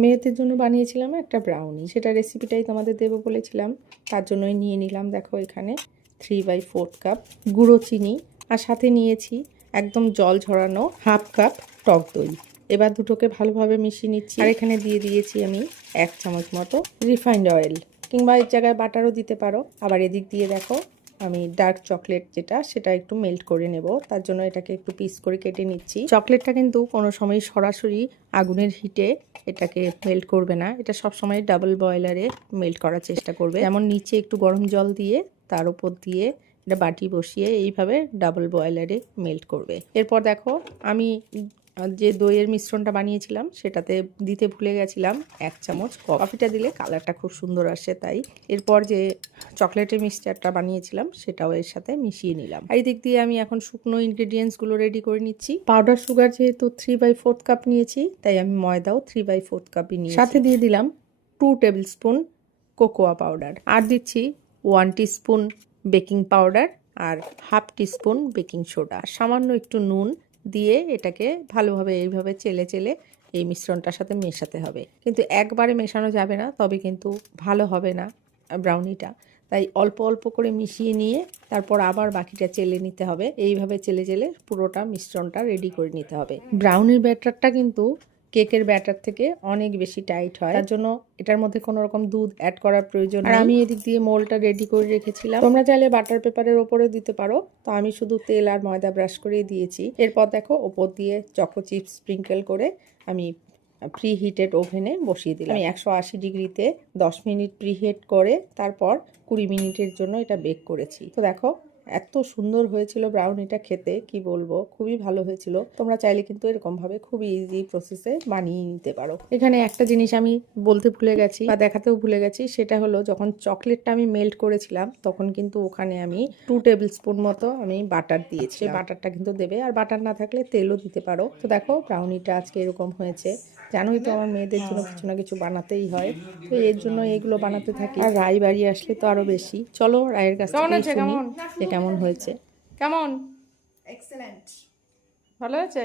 মেয়েদের জন্য বানিয়েছিলাম একটা ব্রাউনি, সেটা রেসিপিটাই তোমাদের দেবো বলেছিলাম, তার জন্যই নিয়ে নিলাম। দেখো এখানে 3/4 কাপ গুঁড়ো চিনি, আর সাথে নিয়েছি একদম জল ঝরানো হাফ কাপ টক দই। এবার দুটোকে ভালোভাবে মিশিয়ে নিচ্ছি। আর এখানে দিয়ে দিয়েছি আমি 1 চামচ মতো রিফাইন্ড অয়েল, কিংবা এর জায়গায় বাটারও দিতে পারো। আবার এদিক দিয়ে দেখো আমি ডার্ক চকলেট সেটা একটু মেল্ট করে নেব, তার জন্য এটাকে একটু পিস করে কেটে নিচ্ছি। চকলেটটা কিন্তু কোনো সময় সরাসরি আগুনের হিটে এটাকে মেল্ট করবে না, এটা সব সময় ডাবল বয়লারে মেল্ট করার চেষ্টা করবে। যেমন নিচে একটু গরম জল দিয়ে তার উপর দিয়ে এটা বাটি বসিয়ে এইভাবে ডাবল বয়লারে মেল্ট করবে। এরপর দেখো আমি যে দইয়ের মিশ্রণটা বানিয়েছিলাম সেটাতে দিতে ভুলে গেছিলাম 1 চামচ কফিটা দিলে কালারটা খুব সুন্দর আসে, তাই এরপর যে চকলেটের মিক্সচারটা বানিয়েছিলাম সেটাও এর সাথে মিশিয়ে নিলাম। আর এই দিক দিয়ে আমি এখন শুকনো ইনগ্রেডিয়েন্টসগুলো রেডি করে নিচ্ছি। পাউডার সুগার যেহেতু 3/4 কাপ নিয়েছি, তাই আমি ময়দাও 3/4 কাপই নিয়েছি। সাথে দিয়ে দিলাম 2 টেবিল স্পুন কোকোয়া পাউডার, আর দিচ্ছি 1 টিস্পুন বেকিং পাউডার আর হাফ টিস্পুন বেকিং সোডা, সামান্য একটু নুন দিয়ে এটাকে ভালোভাবে এইভাবে চেলে চেলে এই মিশ্রণটার সাথে মেশাতে হবে। কিন্তু একবারে মেশানো যাবে না, তবে কিন্তু ভালো হবে না ব্রাউনিটা, তাই অল্প অল্প করে মিশিয়ে নিয়ে তারপর আবার বাকিটা চেলে নিতে হবে। এইভাবে চেলে চেলে পুরোটা মিশ্রণটা রেডি করে নিতে হবে। ব্রাউনির ব্যাটারটা কিন্তু কেকের ব্যাটার থেকে অনেক বেশি টাইট হয়, তার জন্য এটার মধ্যে কোনো রকম দুধ অ্যাড করার প্রয়োজন নেই। আর আমি এদিক দিয়ে মোলটা রেডি করে রেখেছিলাম, তোমরা চাইলে বাটার পেপারের ওপরে দিতে পারো, তো আমি শুধু তেল আর ময়দা ব্রাশ করেই দিয়েছি। এরপর দেখো ওপর দিয়ে চকো চিপস স্প্রিঙ্কেল করে আমি প্রি হিটেড ওভেনে বসিয়ে দিলাম। আমি 180 ডিগ্রিতে 10 মিনিট প্রি হিট করে তারপর 20 মিনিটের জন্য এটা বেক করেছি। তো দেখো এত সুন্দর হয়েছিল ব্রাউনিটা, খেতে কি বলবো, খুবই ভালো হয়েছিল। তোমরা চাইলে কিন্তু এরকম ভাবে খুবই ইজি প্রসেসে বানিয়ে নিতে পারো। এখানে একটা জিনিস আমি বলতে ভুলে গেছি বা দেখাতেও ভুলে গেছি, সেটা হলো যখন চকলেটটা আমি মেল্ট করেছিলাম তখন কিন্তু ওখানে আমি 2 টেবিল স্পুন মতো আমি বাটার দিয়েছি। সেই বাটারটা কিন্তু দেবে, আর বাটার না থাকলে তেলও দিতে পারো। তো দেখো ব্রাউনিটা আজকে এরকম হয়েছে। জানোই তো আমার মেয়েদের জন্য কিছু না কিছু বানাতেই হয়, তো এর জন্য এগুলো বানাতে থাকি। আর রায় বাড়ি আসলে তো আরো বেশি। চলো রায়ের কাছ থেকে শুনি যে কেমন হয়েছে। কেমন? এক্সেলেন্ট। ভালো হয়েছে?